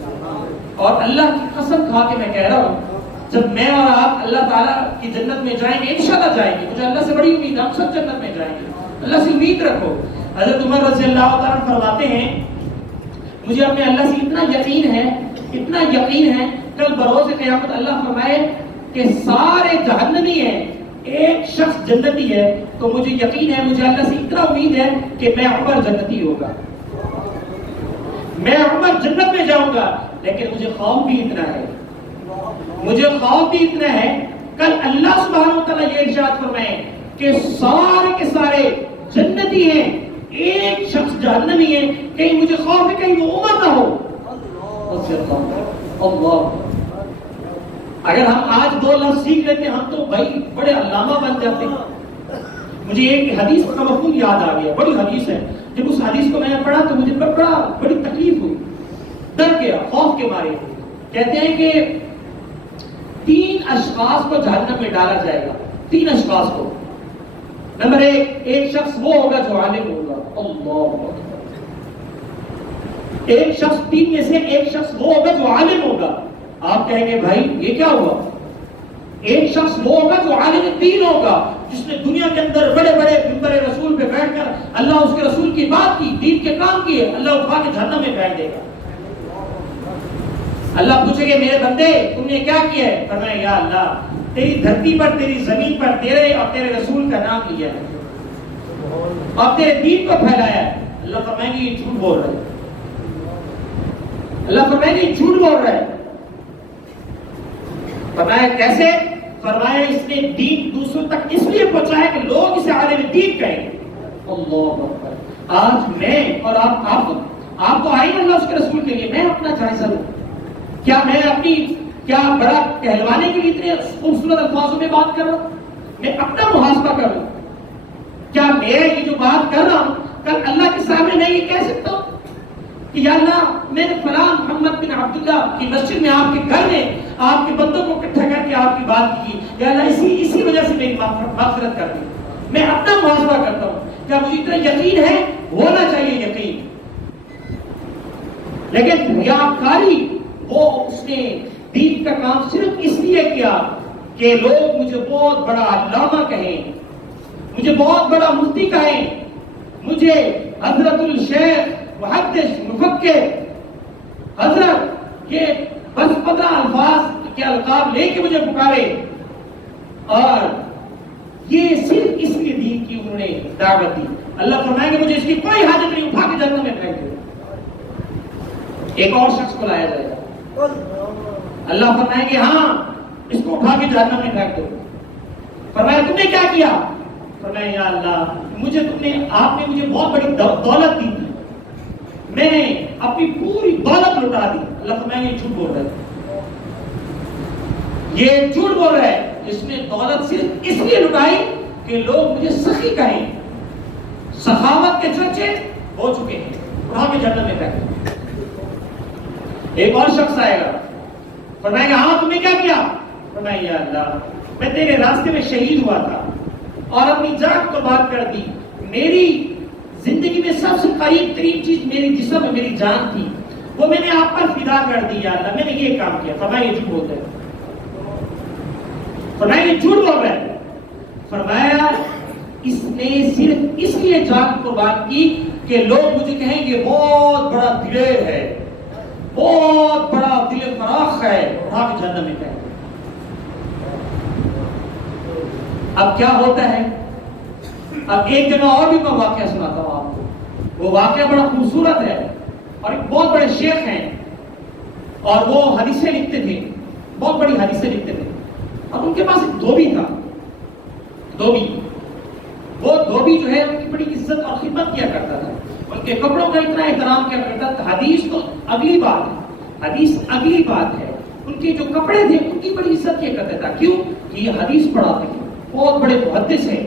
اور اللہ کی قسم کھا کے میں کہہ رہا ہوں, جب میں اور آپ اللہ تعالیٰ کی جنت میں جائیں گے, انشاءاللہ جائیں گے, مجھے اللہ سے بڑی امید ہے, ہم سب جنت میں جائیں گے, اللہ سے امید رکھو. حضرت عمر رضی اللہ تعالیٰ فرماتے ہیں مجھے اپنے اللہ سے اتنا یقین ہے, اتنا یقین ہے, کل بروز قیامت اللہ فرمائے کہ سارے جہنمی ہیں, ایک شخص جنتی ہے, تو مجھے یقین ہے, مجھے اللہ سے اتنا امید ہے کہ میں عمر جنتی ہوگا, میں عمر جنت میں جاؤں گا. لیکن مجھے خوف بھی اتنا ہے, مجھے خوف بھی اتنا ہے, کل اللہ سبحانہ و تعالیٰ یہ ارشاد فرمائے کہ سارے کے سارے جنتی ہیں, ایک شخص جہنمی ہے, کہیں مجھے خوف ہے کہیں وہ عمر نہ ہو. اللہ, اگر ہم آج 2 لفظ سیکھ لیتے ہیں ہم تو بھائی بڑے علامہ بن جاتے ہیں. مجھے ایک حدیث کا مفہوم یاد آ گیا, بڑی حدیث ہے, جب اس حدیث کو میں نے پڑھا تو مجھے بڑی تکلیف ہوئی, ڈر گیا خوف کے مارے. کہتے ہیں کہ 3 اشخاص کو جہنم میں ڈالا جائے گا, 3 اشخاص کو. نمبر 1, ایک شخص وہ ہوگا جو عالم ہوگا. اللہ, ایک شخص 3 میں سے ایک شخص وہ ہوگا جو عالم ہوگا. آپ کہیں گے بھائی یہ کیا ہوا؟ ایک شخص وہ ہوگا جو عالم دین ہوگا, جس نے دنیا کے اندر بڑے بڑے منبر رسول پہ بیٹھ کر اللہ اس کے رسول کی بات کی, دین کے کام کیے, اللہ اٹھا کے جہنم میں پھینک دے گا. اللہ پوچھے گے میرے بندے تم نے کیا کیا ہے؟ فرمایا یا اللہ تیری دھرتی پر, تیری زمین پر تیرے اور تیرے رسول کا نام لیا ہے اور تیرے دین کو پھیلایا ہے. اللہ فرمائیں گے یہ جھوٹ بول رہا ہے, اللہ فرمائیں گے یہ جھوٹ بول رہا ہے. فرمایا کیسے؟ فرمایا اس نے دین دوسروں تک اس لیے پہنچایا کہ لوگ اسے عالم دین کہیں گے. اللہ اکبر. آج میں اور آپ تو آئی اللہ اس کے رسول کے لیے, میں اپنا جائزہ لوں. کیا میں اپنی کیا بڑا کہلوانے کے لیے اتنے خوبصورت الفاظوں میں بات کر رہا ہوں؟ میں اپنا محاسبہ کروں. کیا میں یہ جو بات کر رہا ہوں کل اللہ کے سامنے میں یہ کہہ سکتا ہوں کہ یا اللہ میں نے فلاں محمد بن عبداللہ کی مسجد میں آپ کے گھر میں آپ کے بندوں کو اکٹھا کر کے آپ کی بات کی, یا اللہ اسی وجہ سے میری مغفرت کر دی. میں اپنا محاسبہ کرتا ہوں. کیا مجھے اتنا یقین ہے؟ ہونا چاہیے یقین. لیکن ریاکاری وہ اس نے دین کا کام صرف اس لیے کیا کہ لوگ مجھے بہت بڑا علامہ کہیں, مجھے بہت بڑا مفتی کہیں, مجھے حضرت الشیخ محدث مفکر حضرت یہ بس 15 الفاظ کے القاب لے کے مجھے پکارے, اور یہ صرف اس لیے دین کی انہوں نے دعوت دی. اللہ فرمائیں گے مجھے اس کی کوئی حاجت نہیں, اٹھا کے جہنم میں پھینک دو. ایک اور شخص کو لایا جائے گا, اللہ فرمائیں گے ہاں اس کو اٹھا کے جہنم میں پھینک دو. فرمایا تم نے کیا کیا؟ فرمایا یا اللہ آپ نے مجھے بہت بڑی دولت دی تھی, میں نے اپنی پوری دولت لٹا دی. اللہ فرمائیں گے جھوٹ بول رہا ہے, یہ جھوٹ بول رہا ہے. اس نے دولت صرف اس لیے لٹائی کہ لوگ مجھے سخی کہیں, سخاوت کے چرچے ہو چکے ہیں, اٹھا کے جہنم میں پھینک دو. ایک اور شخص آئے گا, فرمائے گا ہاں تم نے کیا کیا؟ فرمایا یا اللہ میں تیرے راستے میں شہید ہوا تھا اور اپنی جان کو بات کر دی. میری زندگی میں سب سے قریب ترین چیز میری جسم میں میری جان تھی, وہ میں نے آپ پر فدا کر دی. یا اللہ میں نے یہ کام کیا. فرمایا یہ جھوٹ بولتا ہے, فرمایا یہ جھوٹ بول رہا ہے. فرمایا اس نے صرف اس لیے جان قربان کی کہ لوگ مجھے کہیں گے بہت بڑا دلیر ہے، بہت بڑا دل فراخ ہے، اٹھا کے جہنم میں کہیں۔ اب کیا ہوتا ہے، اب ایک جگہ اور بھی میں واقعہ سناتا ہوں آپ کو، وہ واقعہ بڑا خوبصورت ہے، اور ایک بہت بڑے شیخ ہیں اور وہ حدیثیں لکھتے تھے، بہت بڑی حدیثیں لکھتے تھے، اور ان کے پاس ایک دھوبی تھا، دھوبی، وہ دھوبی جو ہے ان کی بڑی عزت اور خدمت کیا کرتا تھا، ان کے کپڑوں کا اتنا احترام کیا کرتا تھا۔ حدیث تو اگلی بات ہے، حدیث اگلی بات ہے، ان کے جو کپڑے تھے ان کی بڑی عزت کیا کرتا تھا، کیوں کہ یہ حدیث پڑھاتے ہیں، بہت بڑے محدث ہیں،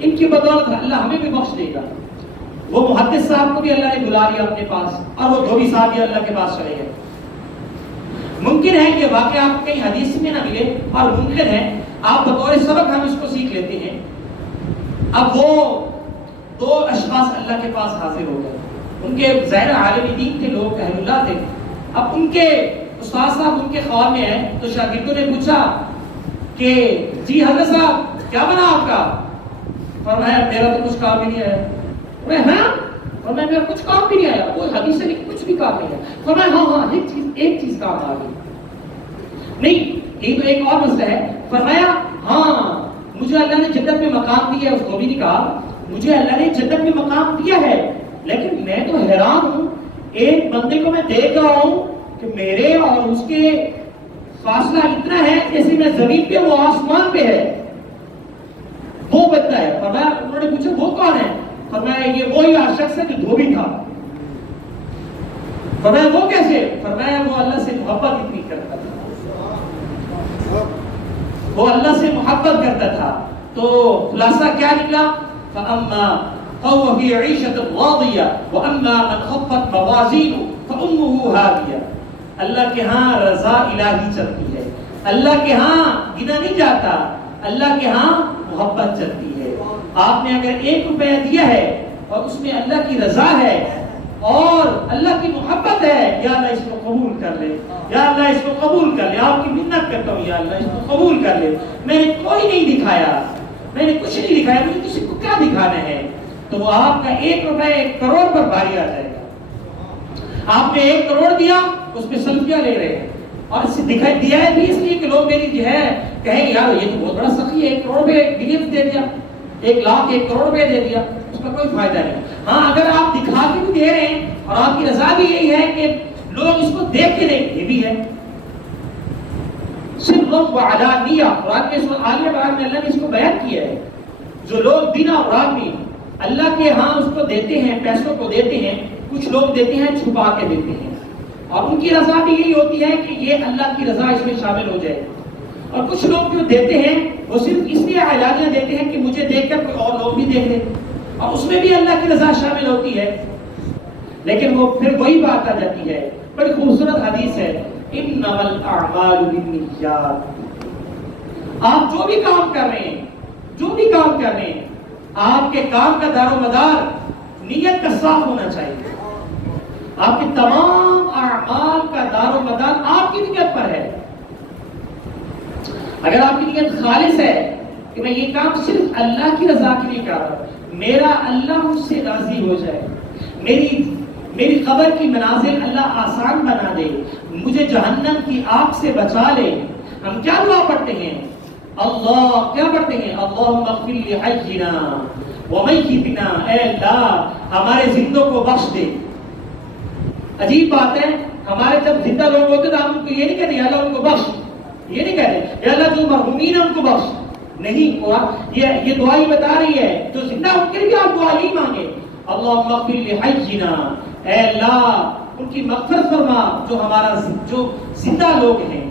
ان کی بدولت اللہ ہمیں بھی بخش دے گا۔ وہ محدث صاحب کو بھی اللہ نے بلا لیا اپنے پاس، اور وہ دھوبی صاحب بھی اللہ کے پاس چلے گئے۔ ممکن ہے کہ واقعہ آپ کہیں حدیث میں نہ ملے، اور ممکن ہے آپ بطور سبق ہم اس کو سیکھ لیتے ہیں۔ اب وہ دو اشخاص اللہ کے پاس حاضر ہو گئے، ان کے ظاہر عالم دین تھے لوگ، اہل اللہ تھے۔ اب ان کے استاد صاحب ان کے خواب میں ہیں، تو شاگردوں نے پوچھا کہ جی حضرت صاحب کیا بنا آپ کا؟ فرمایا میرا تو کچھ کام بھی نہیں آیا۔ ہاں فرمایا میرا کچھ کام بھی نہیں آیا، کوئی حدیث سے کچھ بھی کام نہیں آیا۔ فرمایا ہاں ہاں ایک چیز کام آ گئی۔ نہیں یہ تو ایک اور مسئلہ ہے۔ فرمایا ہاں مجھے اللہ نے جنت میں مقام دیا ہے۔ اس کو بھی نہیں کہا مجھے اللہ نے جنت میں مقام دیا ہے، لیکن میں تو حیران ہوں، ایک بندے کو میں دیکھ رہا ہوں کہ میرے اور اس کے فاصلہ اتنا ہے جیسے میں زمین پہ وہ آسمان پہ ہے، وہ بندہ ہے۔ فرمایا انہوں نے پوچھا وہ کون ہے؟ فرمایا یہ وہی شخص ہے جو دھوبی تھا۔ فرمایا وہ کیسے؟ فرمایا وہ اللہ سے محبت اتنی کرتا تھا، وہ اللہ سے محبت کرتا تھا۔ تو خلاصہ کیا نکلا؟ فَأَمَّا فَهُوَ فِي عِيشَةٍ رَاضِيَةٍ وَأَمَّا مَنْ خَفَّتْ مَوَازِينُهُ فَأُمُّهُ هَاوِيَةٌ۔ اللہ کے ہاں رضا الہی چلتی ہے، اللہ کے ہاں گنا نہیں جاتا، اللہ کے ہاں محبت چلتی ہے۔ آپ نے اگر 1 روپیہ دیا ہے اور اس میں اللہ کی رضا ہے اور اللہ کی محبت ہے، یا اللہ اس کو قبول کر لے، یا اللہ اس کو قبول کر لے، آپ کی منت کرتا ہوں یا اللہ اس کو قبول کر لے۔ میں نے کوئی نہیں دکھایا، میں نے کچھ نہیں دکھایا، مجھے کسی کو کیا دکھانا ہے؟ تو وہ آپ کا 1 روپے 1 کروڑ پر بھاری آ جائے گا۔ آپ نے 1 کروڑ دیا، اس پہ سلفیاں لے رہے ہیں، اور اسے دکھائی دیا ہے بھی اس لیے کہ لوگ میری جو ہے کہیں یار یہ تو بہت بڑا سخی ہے، 1 کروڑ پہ بلین دے دیا، 1 لاکھ 1 کروڑ پہ دے دیا، اس کا کوئی فائدہ نہیں۔ ہاں اگر آپ دکھا کے بھی دے رہے ہیں اور آپ کی رضا بھی یہی ہے کہ لوگ اس کو دیکھ کے دیں، یہ بھی ہے صرف و علانیہ۔ قرآن کے سورۃ آل عمران میں اللہ نے اس کو بیان کیا ہے، جو لوگ بنا اور آدمی اللہ کے ہاں اس کو دیتے ہیں، پیسوں کو دیتے ہیں، کچھ لوگ دیتے ہیں چھپا کے دیتے ہیں، اور ان کی رضا بھی یہی ہوتی ہے کہ یہ اللہ کی رضا اس میں شامل ہو جائے۔ اور کچھ لوگ جو دیتے ہیں وہ صرف اس لیے اعلانیہ دیتے ہیں کہ مجھے دیکھ کر کوئی اور لوگ بھی دیکھ لیں، اور اس میں بھی اللہ کی رضا شامل ہوتی ہے۔ لیکن وہ پھر وہی بات آ جاتی ہے، بڑی خوبصورت حدیث ہے، انما الاعمال بالنیات۔ آپ جو بھی کام کر رہے ہیں، جو بھی کام کر رہے ہیں، آپ کے کام کا دار و مدار نیت کا صاف ہونا چاہیے۔ آپ کے تمام اعمال کا دار و مدار آپ کی نیت پر ہے۔ اگر آپ کی نیت خالص ہے کہ میں یہ کام صرف اللہ کی رضا کے لیے کر رہا ہوں، میرا اللہ مجھ سے راضی ہو جائے، میری قبر کی منازل اللہ آسان بنا دے، مجھے جہنم کی آگ سے بچا لے، ہم کیا دعا پڑھتے ہیں؟ اللہ کیا پڑھتے ہیں؟ اللہم اغفر لحینا ومیتنا، اے اللہ ہمارے زندوں کو بخش دے۔ عجیب بات ہے، ہمارے جب زندہ لوگ ہوتے تو ہم ان کو یہ نہیں کہتے اللہ ان کو بخش، یہ نہیں کہتے اللہ جو مرحومین ہیں ان کو بخش، نہیں، یہ دعا ہی بتا رہی ہے جو زندہ ان کے لیے آپ دعا نہیں مانگے۔ اللہم اغفر لحینا، اے اللہ ان کی مغفرت فرما جو زندہ لوگ ہیں،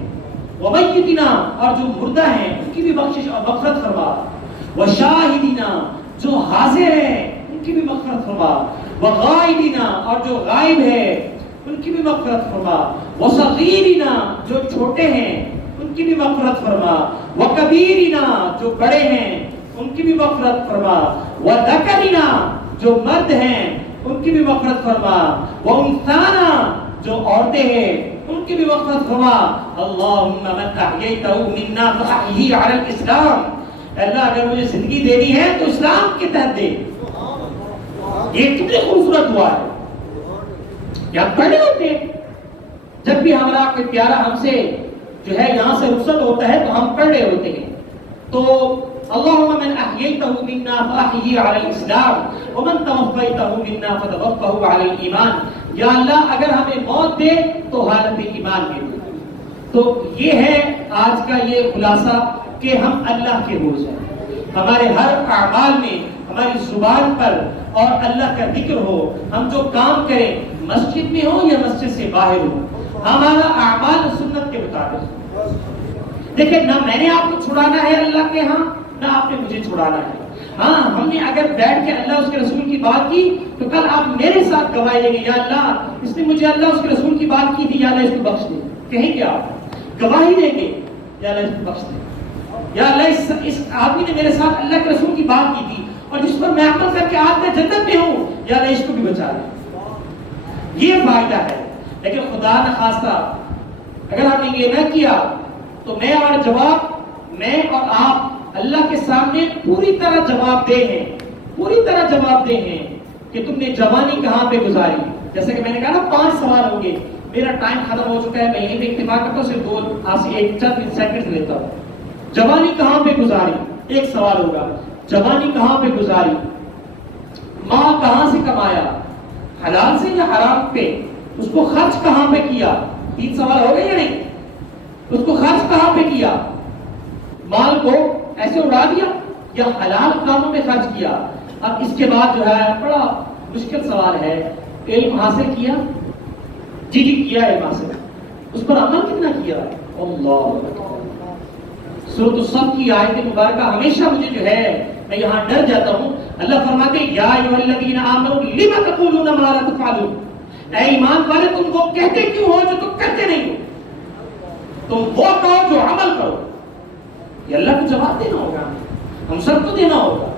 ومیتنا اور جو مردہ ہیں ان کی بھی بخشش اور مغفرت فرما، وشاہدنا جو حاضر ہیں ان کی بھی مغفرت فرما، وغائبنا اور جو غائب ہے ان کی بھی مغفرت فرما، وصغیرنا جو چھوٹے ہیں ان کی بھی مغفرت فرما، وکبیرنا جو بڑے ہیں ان کی بھی مغفرت فرما، وذکرنا جو مرد ہیں ان کی بھی مغفرت فرما، وانثانا جو عورتیں ہیں ان کی بھی مغفرت فرما۔ اللہم من احییتہ منا فاحیہ علی الاسلام، اللہ اگر مجھے زندگی دینی ہے تو اسلام کے تحت دے، یہ کتنی خوبصورت دعا ہے. یا پڑھے ہوتے ہیں جب بھی ہمارا کوئی پیارا ہم سے جو ہے یہاں سے رخصت ہوتا ہے تو ہم پڑھ رہے ہوتے ہیں. تو اللهم من احييته منا فاحيه على الاسلام ومن توفيته منا فتوفه على الايمان. یا اللہ اگر ہمیں موت دے تو حالت ایمان میں دے. تو یہ ہے آج کا یہ خلاصہ کہ ہم اللہ کے ہو جائیں. ہمارے ہر اعمال میں ہماری زبان پر اور اللہ کا ذکر ہو. ہم جو کام کریں مسجد میں ہو یا مسجد سے باہر ہو ہمارا اعمال سنت کے مطابق. دیکھیں نہ میں نے آپ کو چھڑانا ہے اللہ کے ہاں نہ آپ نے مجھے چھڑانا ہے. ہاں ہم نے اگر بیٹھ کے اللہ اس کے رسول کی بات کی تو کل آپ میرے ساتھ گواہی دیں گے یا اللہ اس نے مجھے اللہ اس کے رسول کی بات کی تھی یا اللہ اس کو بخش دے. کہیں گے آپ گواہی دیں گے یا اللہ اس کو بخش دے یا اللہ اس آدمی نے میرے ساتھ اللہ کے رسول کی بات کی تھی اور جس پر میں عمل کر کے آج میں جنت میں ہوں یا اللہ اس کو بھی بچا دے. یہ فائدہ ہے. لیکن خدا نہ خواستہ اگر ہم نے یہ نہ کیا تو میں اور آپ اللہ کے سامنے پوری طرح جواب دہ ہیں. پوری طرح جواب دہ ہیں کہ تم نے جوانی کہاں پہ گزاری. جیسے کہ میں نے کہا نا 5 سوال ہوں گے. میرا ٹائم ختم ہو چکا ہے. میں یہیں پہ اکتفا کرتا ہوں. صرف 2 آپ سے 1 چند سیکنڈ لیتا ہوں. جوانی کہاں پہ گزاری ایک سوال ہوگا. جوانی کہاں پہ گزاری. ماں کہاں سے کمایا حلال سے یا حرام پہ. اس کو خرچ کہاں پہ کیا. 3 سوال ہو گئے یا نہیں. اس کو خرچ کہاں پہ کیا. مال کو ایسے اڑا دیا یا حلال کاموں میں خرچ کیا. اب اس کے بعد جو ہے بڑا مشکل سوال ہے علم حاصل کیا. جی کیا علم حاصل. اس پر عمل کتنا کیا. اللہ سورۃ الصف کی آیت مبارکہ ہمیشہ مجھے جو ہے میں یہاں ڈر جاتا ہوں. اللہ فرماتے ہیں یا ایھا الذین آمنوا لم تقولون ما لا تفعلون. اے ایمان والے تم وہ کہتے کیوں ہو جو تم کرتے نہیں ہو. تم وہ کہو جو عمل کرو. یہ اللہ کو جواب دینا ہوگا. ہم سب کو دینا ہوگا.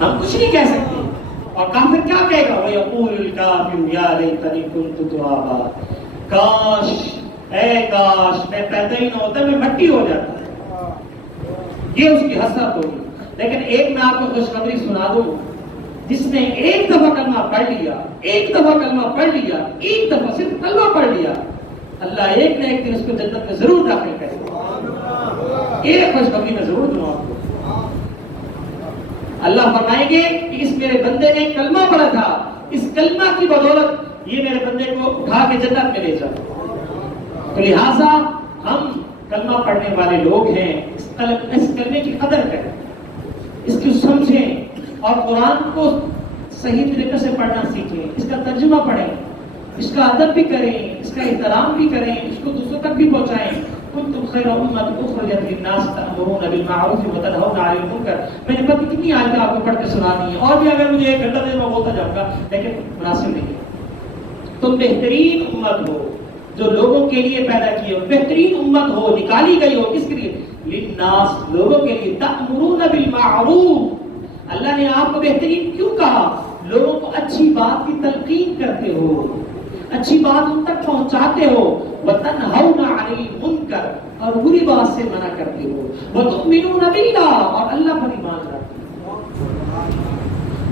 ہم کچھ نہیں کہہ سکتے. اور کافر کیا کہے گا. وَيَقُولُ الْكَافِرُ يَا لَيْتَنِي كُنتُ تُرَابًا. کاش اے کاش میں پیدا ہی نہ ہوتا میں مٹی ہو جاتا. یہ اس کی حسرت ہوگی. لیکن ایک میں آپ کو خوشخبری سنا دوں. جس نے ایک دفعہ کلمہ پڑھ لیا ایک دفعہ صرف کلمہ پڑھ لیا اللہ ایک نہ ایک دن اس کو جنت میں ضرور داخل کرے گا. ایک خوشخبری میں ضرور دوں آپ کو. اللہ فرمائیں گے کہ اس میرے بندے نے کلمہ پڑھا تھا. اس کلمہ کی بدولت یہ میرے بندے کو اٹھا کے جنت میں لے جاؤ. تو لہٰذا ہم کلمہ پڑھنے والے لوگ ہیں. اس کلمے کی قدر کریں اس کی سمجھیں اور قرآن کو صحیح طریقے سے پڑھنا سیکھیں. اس کا ترجمہ پڑھیں. اس کا ادب بھی کریں. اس کا احترام بھی کریں. اس کو دوسروں تک بھی پہنچائیں. کنتم خیر امۃ اخرجت للناس تأمرون بالمعروف وتنهون عن المنکر. میں نے پتہ کتنی آیتیں آپ کو پڑھ کے سنا دی ہیں اور بھی اگر مجھے 1 گھنٹہ دے میں بولتا جاؤں گا لیکن مناسب نہیں ہے. تم بہترین امت ہو جو لوگوں کے لیے پیدا کی ہو. بہترین امت ہو نکالی گئی ہو. کس کے لیے. للناس لوگوں کے لیے. تأمرون بالمعروف. اللہ نے آپ کو بہترین کیوں کہا. لوگوں کو اچھی بات کی تلقین کرتے ہو. اچھی بات ان تک پہنچاتے ہو. وَتَنْهَوْنَ عَنِ الْمُنْكَرِ اور بری بات سے منع کرتے ہو. وَتُؤْمِنُونَ بِاللَّهِ اور اللہ پر ایمان رکھتے ہو.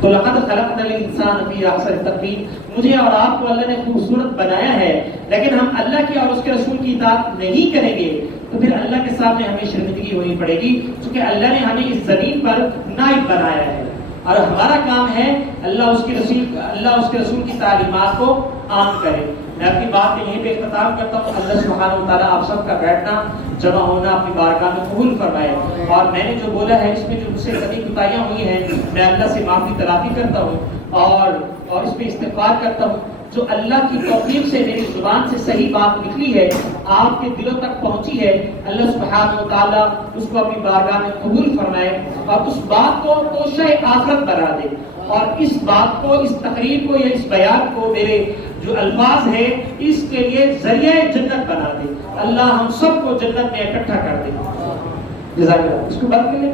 تو لَقَدْ خَلَقْنَا الْإِنسَانَ فِي أَحْسَنِ تَقْوِيمٍ. مجھے اور آپ کو اللہ نے خوبصورت بنایا ہے لیکن ہم اللہ کی اور اس کے رسول کی اطاعت نہیں کریں گے تو پھر اللہ کے سامنے ہمیں شرمندگی ہونی پڑے گی کیونکہ اللہ نے ہمیں اس زمین پر نائب بنایا ہے اور ہمارا کام ہے اللہ اس کے رسول کی تعلیمات کو عام کرے. میں اپنی بات میں یہیں پہ اختتام کرتا ہوں. اللہ سبحانہ و تعالیٰ آپ سب کا بیٹھنا جمع ہونا اپنی بارگاہ میں قبول فرمائے. اور میں نے جو بولا ہے اس میں جو مجھ سے کمی کوتاہیاں ہوئی ہیں میں اللہ سے معافی تلافی کرتا ہوں اور اس پہ استغفار کرتا ہوں. جو اللہ کی توفیق سے میری زبان سے صحیح بات نکلی ہے آپ کے دلوں تک پہنچی ہے اللہ سبحانہ و تعالیٰ اس کو اپنی بارگاہ میں قبول فرمائے اور اس بات کو توشہ آخرت بنا دے اور اس بات کو اس تقریر کو یا اس بیان کو میرے جو الفاظ ہیں اس کے لیے ذریعہ جنت بنا دے. اللہ ہم سب کو جنت میں اکٹھا کر دے. جزاک اللہ. اس کو بند کر لیں.